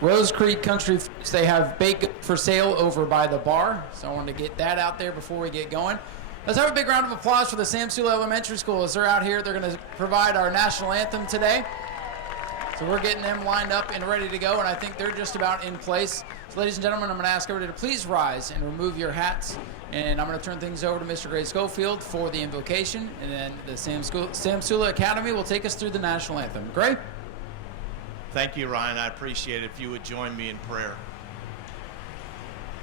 Rose Creek Country Foods, they have baked goods for sale over by the bar, so I wanted to get that out there before we get going. Let's have a big round of applause for the Sam Sula Elementary School as they're out here. They're going to provide our national anthem today. So we're getting them lined up and ready to go, and I think they're just about in place. So ladies and gentlemen, I'm going to ask everybody to please rise and remove your hats, and I'm going to turn things over to Mr. Gray Schofield for the invocation, and then the Sam Sula Academy will take us through the national anthem. Gray? Thank you, Ryan. I appreciate it if you would join me in prayer.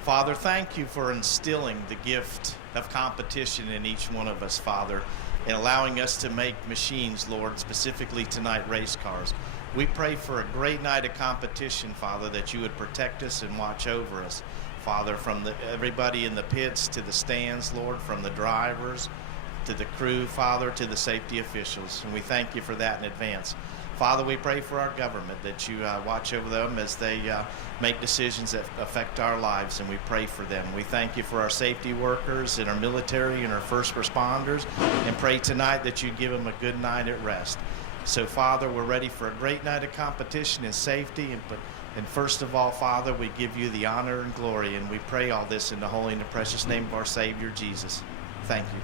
Father, thank you for instilling the gift of competition in each one of us, Father, and allowing us to make machines, Lord, specifically tonight, race cars. We pray for a great night of competition, Father, that you would protect us and watch over us, Father, from everybody in the pits to the stands, Lord, from the drivers to the crew, Father, to the safety officials, and we thank you for that in advance. Father, we pray for our government, that you watch over them as they make decisions that affect our lives, and we pray for them. We thank you for our safety workers and our military and our first responders, and pray tonight that you give them a good night at rest. So, Father, we're ready for a great night of competition and safety, and first of all, Father, we give you the honor and glory, and we pray all this in the holy and the precious name of our Savior, Jesus. Thank you.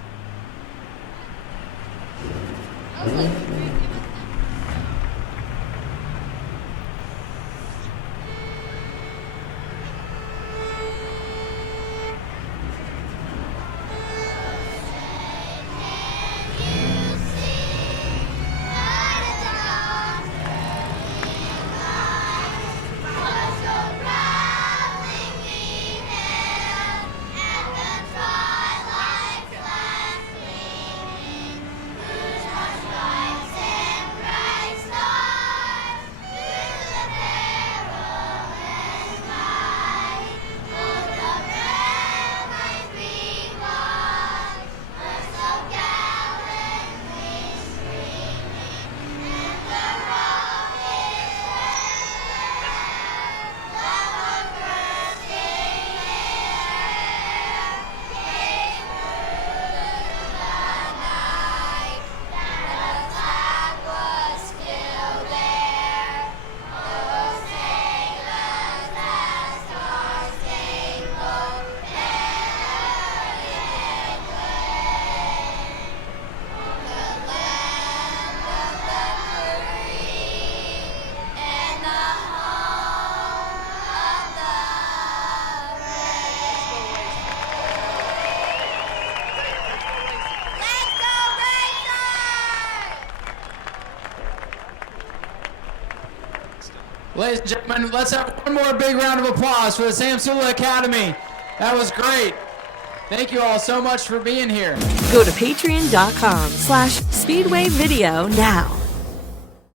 Ladies and gentlemen, let's have one more big round of applause for the Sam Sula Academy. That was great. Thank you all so much for being here. Go to patreon.com/Speedway Video now.